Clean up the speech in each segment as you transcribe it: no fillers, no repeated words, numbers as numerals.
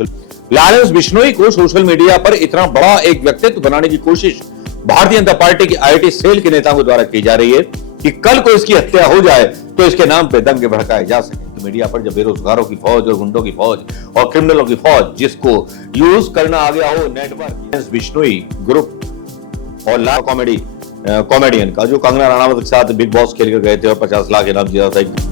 Lawrence Bishnoi को social media पर इतना बड़ा एक व्यक्तित्व बनाने की कोशिश भारतीय जनता पार्टी की आईटी सेल के नेताओं द्वारा की जा रही है कि कल को इसकी हत्या हो जाए तो इसके नाम पे दंगे भड़काए जा सके। तो मीडिया पर जब बेरोजगारों की फौज और गुंडों की फौज और क्रिमिनलों की फौज जिसको यूज करना आ गया हो नेटवर्क बिश्नोई ग्रुप और कॉमेडियन का जो कंगना रनावत के साथ बिग बॉस खेल कर गए थे और 50 लाख इनाम जीता था।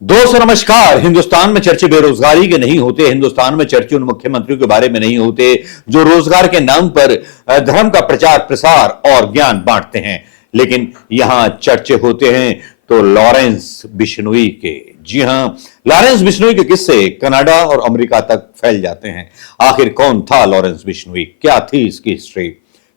दोस्तों नमस्कार। हिंदुस्तान में चर्चे बेरोजगारी के नहीं होते, हिंदुस्तान में चर्चे उन मुख्यमंत्रियों के बारे में नहीं होते जो रोजगार के नाम पर धर्म का प्रचार प्रसार और ज्ञान बांटते हैं, लेकिन यहां चर्चे होते हैं तो लॉरेंस बिश्नोई के। जी हां, लॉरेंस बिश्नोई के किस्से कनाडा और अमेरिका तक फैल जाते हैं। आखिर कौन था लॉरेंस बिश्नोई, क्या थी इसकी हिस्ट्री?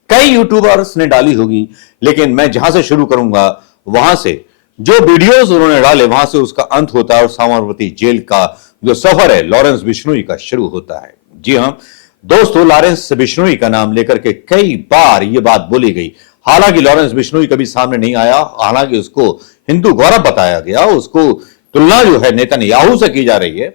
कई यूट्यूबर्स ने डाली होगी, लेकिन मैं जहां से शुरू करूंगा वहां से जो वीडियोस उन्होंने डाले वहां से उसका अंत होता है और साबरमती जेल का जो सफर है लॉरेंस बिश्नोई का शुरू होता है। जी हां दोस्तों, लॉरेंस बिश्नोई का नाम लेकर के कई बार यह बात बोली गई। हालांकि लॉरेंस बिश्नोई कभी सामने नहीं आया, हालांकि उसको हिंदू गौरव बताया गया। उसको तुलना जो है नेतन्याहू से की जा रही है,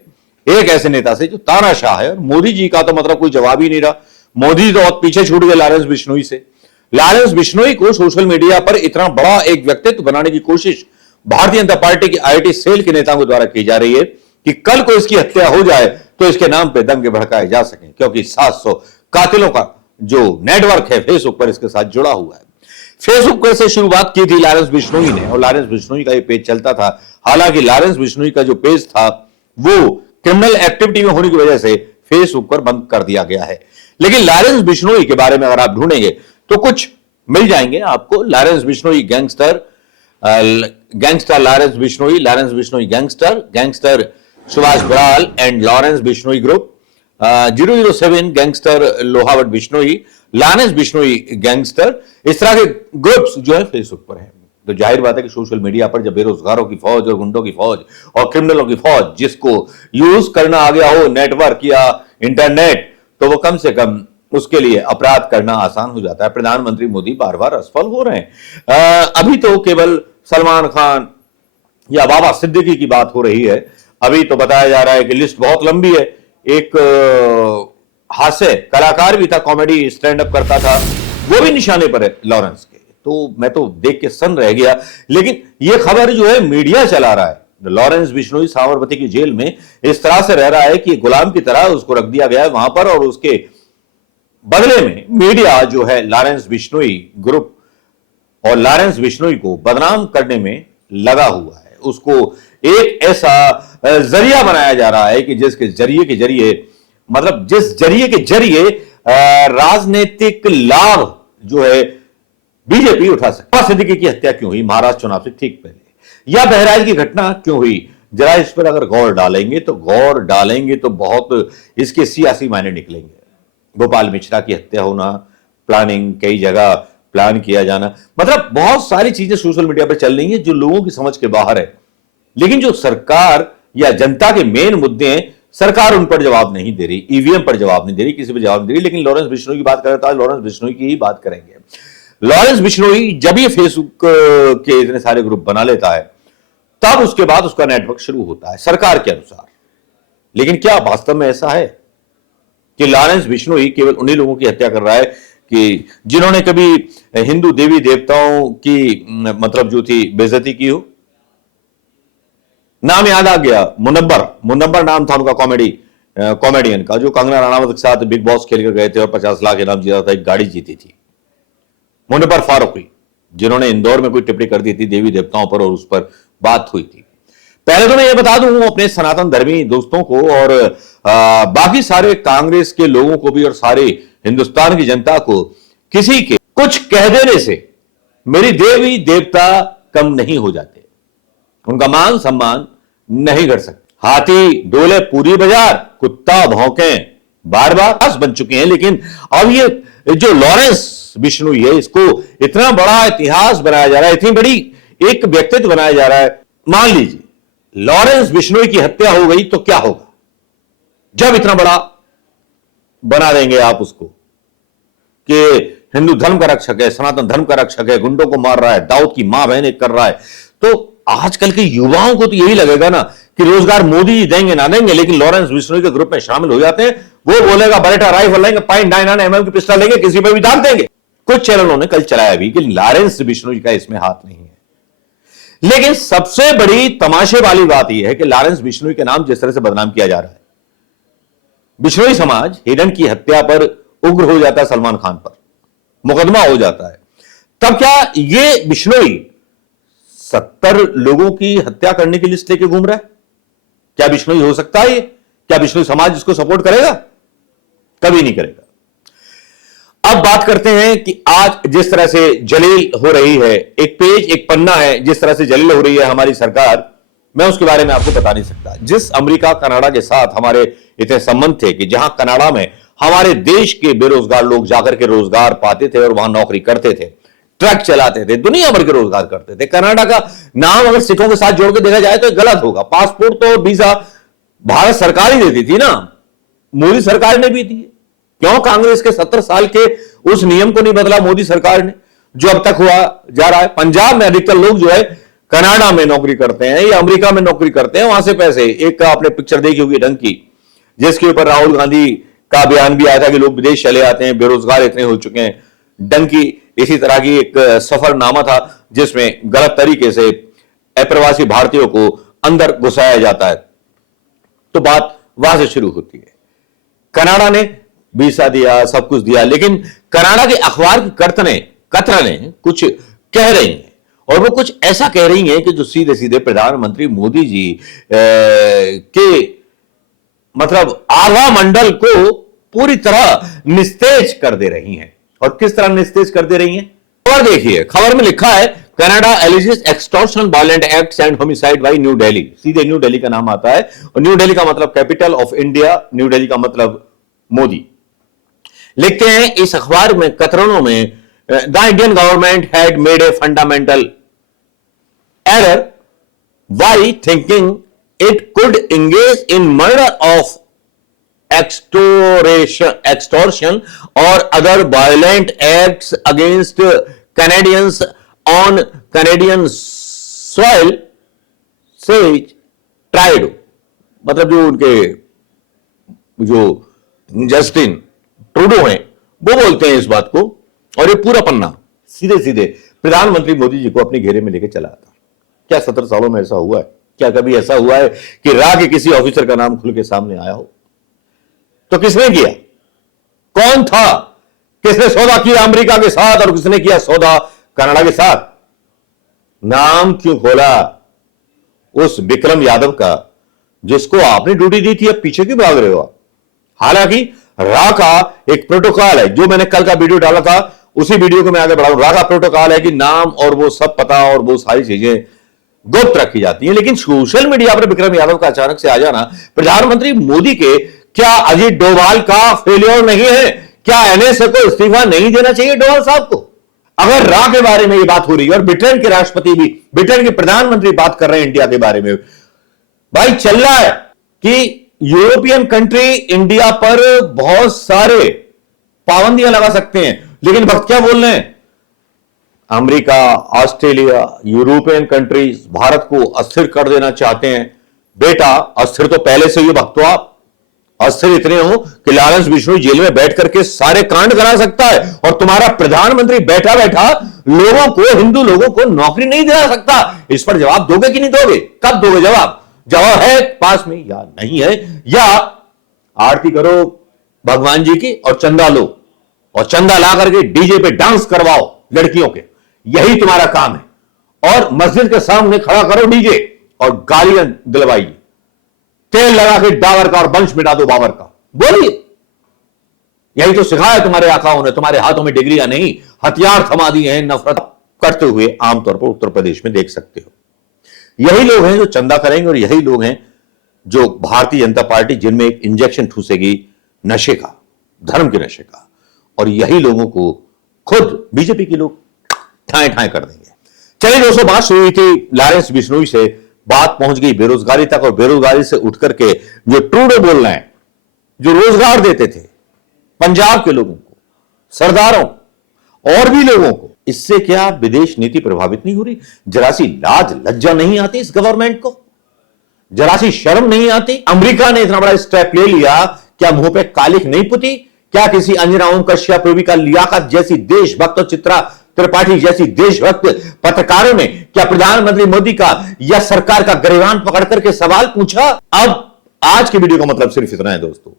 एक ऐसे नेता से जो तानाशाह है। और मोदी जी का तो मतलब कोई जवाब ही नहीं रहा। मोदी तो बहुत पीछे छूट गए लॉरेंस बिश्नोई से। लॉरेंस बिश्नोई को सोशल मीडिया पर इतना बड़ा एक व्यक्तित्व बनाने की कोशिश भारतीय जनता पार्टी की आईटी सेल के नेताओं द्वारा की जा रही है कि कल को इसकी हत्या हो जाए तो इसके नाम पे दंगे भड़काए जा सकें, क्योंकि 700 कातिलों का जो नेटवर्क है फेसबुक पर इसके साथ जुड़ा हुआ है। फेसबुक पर से शुरुआत की थी लॉरेंस बिश्नोई ने और लॉरेंस बिश्नोई का ये पेज चलता था। हालांकि लॉरेंस बिश्नोई का जो पेज था वो क्रिमिनल एक्टिविटी में होने की वजह से फेसबुक पर बंद कर दिया गया है। लेकिन लॉरेंस बिश्नोई के बारे में अगर आप ढूंढेंगे तो कुछ मिल जाएंगे आपको। Lawrence Bishnoi gangster Lawrence Bishnoi gangster Subhash Baral and Lawrence Bishnoi group, 007 gangster Lohawat Bishnoi, Lawrence Bishnoi gangster, इस तरह के ग्रुप्स जो है फेसबुक पर है। तो जाहिर बात है कि सोशल मीडिया पर जब बेरोजगारों की फौज और गुंडों की फौज और क्रिमिनलों की फौज जिसको यूज करना आ गया हो नेटवर्क या इंटरनेट, तो वो कम से कम उसके लिए अपराध करना आसान हो जाता है। प्रधानमंत्री मोदी बार बार असफल हो रहे हैं। अभी तो केवल सलमान खान या बाबा सिद्दीकी की बात हो रही है। अभी तो बताया जा रहा है कि लिस्ट बहुत लंबी है। एक हास्य कलाकार भी था, कॉमेडी स्टैंड अप करता था, वो भी निशाने पर है लॉरेंस के। तो मैं तो देख के सन रह गया। लेकिन यह खबर जो है मीडिया चला रहा है, लॉरेंस बिश्नोई साबरमती की जेल में इस तरह से रह रहा है कि गुलाम की तरह उसको रख दिया गया है वहां पर, और उसके बदले में मीडिया जो है लॉरेंस बिश्नोई ग्रुप और लॉरेंस बिश्नोई को बदनाम करने में लगा हुआ है। उसको एक ऐसा जरिया बनाया जा रहा है कि जिसके जरिए के जरिए मतलब जिस जरिए के जरिए राजनीतिक लाभ जो है बीजेपी उठा सके। सिद्दीकी की हत्या क्यों हुई महाराष्ट्र चुनाव से ठीक पहले, या बहराइच की घटना क्यों हुई, जरा इस पर अगर गौर डालेंगे तो बहुत इसके सियासी मायने निकलेंगे। गोपाल मिश्रा की हत्या होना, प्लानिंग, कई जगह प्लान किया जाना, मतलब बहुत सारी चीजें सोशल मीडिया पर चल रही हैं जो लोगों की समझ के बाहर है। लेकिन जो सरकार या जनता के मेन मुद्दे हैं, सरकार उन पर जवाब नहीं दे रही, ईवीएम पर जवाब नहीं दे रही, किसी पर जवाब नहीं दे रही। लेकिन लॉरेंस बिश्नोई की बात करें तो आज लॉरेंस बिश्नोई की ही बात करेंगे। लॉरेंस बिश्नोई जब ये फेसबुक के इतने सारे ग्रुप बना लेता है तब उसके बाद उसका नेटवर्क शुरू होता है सरकार के अनुसार। लेकिन क्या वास्तव में ऐसा है कि लॉरेंस बिश्नोई केवल उन्हीं लोगों की हत्या कर रहा है कि जिन्होंने कभी हिंदू देवी देवताओं की मतलब जो थी बेइज्जती की हो? नाम याद आ गया, मुनव्वर नाम था उनका, कॉमेडियन का जो कंगना रनावत के साथ बिग बॉस खेल कर गए थे और 50 लाख इनाम जीता था, एक गाड़ी जीती थी। मुनव्वर फारूकी, जिन्होंने इंदौर में कोई टिप्पणी कर दी थी देवी देवताओं पर और उस पर बात हुई थी। पहले तो मैं ये बता दूं अपने सनातन धर्मी दोस्तों को और बाकी सारे कांग्रेस के लोगों को भी और सारे हिंदुस्तान की जनता को, किसी के कुछ कह देने से मेरी देवी देवता कम नहीं हो जाते, उनका मान सम्मान नहीं कर सकते। हाथी डोले पूरी बाजार, कुत्ता भौंके बार बार बन चुके हैं। लेकिन अब ये जो लॉरेंस बिश्नोई है, इसको इतना बड़ा इतिहास बनाया जा रहा है, इतनी बड़ी एक व्यक्तित्व बनाया जा रहा है। मान लीजिए लॉरेंस बिश्नोई की हत्या हो गई तो क्या होगा? जब इतना बड़ा बना देंगे आप उसको कि हिंदू धर्म का रक्षक है, सनातन धर्म का रक्षक है, गुंडों को मार रहा है, दाऊद की मां बहन कर रहा है, तो आजकल के युवाओं को तो यही लगेगा ना कि रोजगार मोदी जी देंगे ना देंगे, लेकिन लॉरेंस बिश्नोई के ग्रुप में शामिल हो जाते हैं। वो बोलेगा बरेटा राइफल लेंगे, .99 mm की पिस्टल लेंगे, किसी पे भी दाग देंगे। कुछ चैनलों ने कल चलाया भी कि लॉरेंस बिश्नोई का इसमें हाथ नहीं है। लेकिन सबसे बड़ी तमाशे वाली बात यह है कि लॉरेंस बिश्नोई के नाम जिस तरह से बदनाम किया जा रहा है, बिश्नोई समाज हिरन की हत्या पर उग्र हो जाता है, सलमान खान पर मुकदमा हो जाता है, तब क्या ये बिश्नोई 70 लोगों की हत्या करने की लिस्ट लेके घूम रहा है? क्या बिश्नोई हो सकता है ये? क्या बिश्नोई समाज इसको सपोर्ट करेगा? कभी नहीं करेगा। अब बात करते हैं कि आज जिस तरह से जलील हो रही है, एक पेज एक पन्ना है जिस तरह से जलील हो रही है हमारी सरकार, मैं उसके बारे में आपको बता नहीं सकता। जिस अमेरिका कनाडा के साथ हमारे इतने संबंध थे कि जहां कनाडा में हमारे देश के बेरोजगार लोग जाकर के रोजगार पाते थे और वहां नौकरी करते थे, ट्रक चलाते थे, दुनिया भर के रोजगार करते थे। कनाडा का नाम अगर सिखों के साथ जोड़ के देखा जाए तो गलत होगा। पासपोर्ट तो वीजा भारत सरकार ही देती थी ना, मोदी सरकार ने भी दिए। क्यों कांग्रेस के 70 साल के उस नियम को नहीं बदला मोदी सरकार ने, जो अब तक हुआ जा रहा है? पंजाब में अधिकतर लोग जो है कनाडा में नौकरी करते हैं या अमेरिका में नौकरी करते हैं, वहां से पैसे, एक का आपने पिक्चर देखी होगी ढंग की, जिसके ऊपर राहुल गांधी का बयान भी आया था कि लोग विदेश चले आते हैं, बेरोजगार इतने हो चुके हैं। ढंग की इसी तरह की एक सफरनामा था जिसमें गलत तरीके से अप्रवासी भारतीयों को अंदर घुसाया जाता है। तो बात वहां से शुरू होती है। कनाडा ने वीसा दिया, सब कुछ दिया, लेकिन कनाडा के अखबार की कतरने कुछ कह रही हैं, और वो कुछ ऐसा कह रही हैं कि जो सीधे सीधे प्रधानमंत्री मोदी जी के मतलब आभा मंडल को पूरी तरह निस्तेज कर दे रही हैं। और किस तरह निस्तेज कर दे रही हैं? और देखिए, खबर में लिखा है Canada alleges extortion violent acts and homicide by new Delhi. सीधे न्यू दिल्ली का नाम आता है, और न्यू दिल्ली का मतलब capital of India, new Delhi का मतलब मोदी। लिखते हैं इस अखबार में कतरनों में, the Indian government had made a fundamental error by thinking it could engage in murder of extortion or other violent acts against Canadians on Canadian soil, says Trudeau। मतलब जो उनके जो जस्टिन ट्रूडो हैं वो बोलते हैं इस बात को, और ये पूरा पन्ना सीधे सीधे प्रधानमंत्री मोदी जी को अपने घेरे में लेके चला आता। क्या 70 सालों में ऐसा हुआ है? क्या कभी ऐसा हुआ है कि राह के किसी ऑफिसर का नाम खुल के सामने आया हो? तो किसने किया? कौन था? किसने सौदा किया अमेरिका के साथ और किसने किया सौदा कनाडा के साथ? नाम क्यों खोला उस विक्रम यादव का, जिसको आपने ड्यूटी दी थी? अब पीछे क्यों भाग रहे हो आप? हालांकि रा का एक प्रोटोकॉल है, जो मैंने कल का वीडियो डाला था उसी वीडियो को मैं आगे बढ़ाऊं। रा का प्रोटोकॉल है कि नाम और वो सब पता और वो सारी चीजें गुप्त रखी जाती हैं। लेकिन सोशल मीडिया पर विक्रम यादव का अचानक से आ जाना, प्रधानमंत्री मोदी के क्या अजीत डोभाल का फेलियर नहीं है? क्या एनएसए को इस्तीफा नहीं देना चाहिए डोभाल साहब को? अगर रा के बारे में ये बात हो रही है और ब्रिटेन के राष्ट्रपति भी, ब्रिटेन के प्रधानमंत्री बात कर रहे हैं इंडिया के बारे में, भाई चल रहा है कि यूरोपियन कंट्री इंडिया पर बहुत सारे पाबंदियां लगा सकते हैं, लेकिन वक्त क्या बोल रहे हैं? America, Australia, European countries Bharat को अस्थिर कर देना चाहते हैं। बेटा, अस्थिर तो पहले से ही भक्त हो आप। अस्थिर इतने हो कि लॉरेंस बिश्नोई जेल में बैठ करके सारे कांड करा सकता है, और तुम्हारा प्रधानमंत्री बैठा बैठा लोगों को, हिंदू लोगों को नौकरी नहीं दिला सकता। इस पर जवाब दोगे कि नहीं दोगे? कब दोगे जवाब? जवाब है पास में या नहीं है? या आरती करो भगवान जी की और चंदा लो, और चंदा ला करके डीजे पे डांस करवाओ लड़कियों के, यही तुम्हारा काम है। और मस्जिद के सामने खड़ा करो डीजे और गालियां दिलवाइए, तेल लगा के डावर का और वंश मिटा दो बाबर का। बोलिए, यही तो सिखाया तुम्हारे आकाओं ने। तुम्हारे हाथों में डिग्रियां नहीं, हथियार थमा दिए हैं नफरत करते हुए। आमतौर पर उत्तर प्रदेश में देख सकते हो, यही लोग हैं जो चंदा करेंगे, और यही लोग हैं जो भारतीय जनता पार्टी, जिनमें एक इंजेक्शन ठूसेगी नशे का, धर्म के नशे का, और यही लोगों को खुद बीजेपी के लोग ठाए ठाए कर देंगे। चलिए दोस्तों, बात शुरू हुई थी लॉरेंस बिश्नोई से, बात पहुंच गई बेरोजगारी तक, और बेरोजगारी से उठ करके जो ट्रूडो बोल रहे हैं, जो रोजगार देते थे पंजाब के लोगों को, सरदारों और भी लोगों को, इससे क्या विदेश नीति प्रभावित नहीं हो रही? जरा सी लाज लज्जा नहीं आती इस गवर्नमेंट को? जरा सी शर्म नहीं आती? अमेरिका ने इतना बड़ा स्टेप ले लिया, क्या मुंह पे कालिख नहीं पुती? क्या किसी अंजना ओम कश्यप, रूबिका लियाकत जैसी देशभक्त और चित्रा त्रिपाठी जैसी देशभक्त पत्रकारों ने क्या प्रधानमंत्री मोदी का या सरकार का गिरबान पकड़ करके सवाल पूछा? अब आज की वीडियो का मतलब सिर्फ इतना है दोस्तों।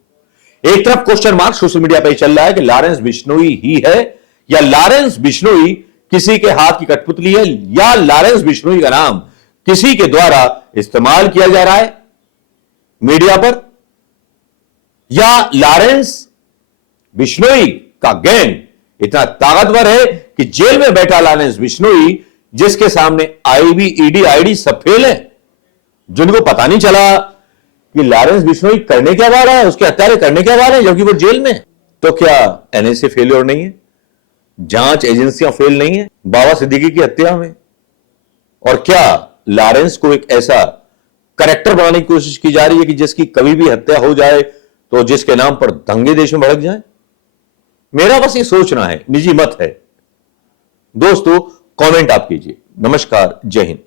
एक तरफ क्वेश्चन मार्क सोशल मीडिया पर चल रहा है कि लॉरेंस बिश्नोई ही है या लॉरेंस बिश्नोई किसी के हाथ की कठपुतली है, या लॉरेंस बिश्नोई का नाम किसी के द्वारा इस्तेमाल किया जा रहा है मीडिया पर, या लॉरेंस बिश्नोई का गैंग इतना ताकतवर है कि जेल में बैठा लॉरेंस बिश्नोई, जिसके सामने आईबी, ईडी, आईडी सब फेल है, जिनको पता नहीं चला कि लॉरेंस बिश्नोई करने क्या वाला है, उसके हत्यारे करने क्या वाले हैं, जबकि वो जेल में। तो क्या एनएसए फेलियर नहीं है? जांच एजेंसियां फेल नहीं है बाबा सिद्दीकी की हत्या में? और क्या लॉरेंस को एक ऐसा करेक्टर बनाने की कोशिश की जा रही है कि जिसकी कभी भी हत्या हो जाए तो जिसके नाम पर दंगे देश में भड़क जाए? मेरा बस ये सोचना है, निजी मत है दोस्तों। कमेंट आप कीजिए। नमस्कार, जय हिंद।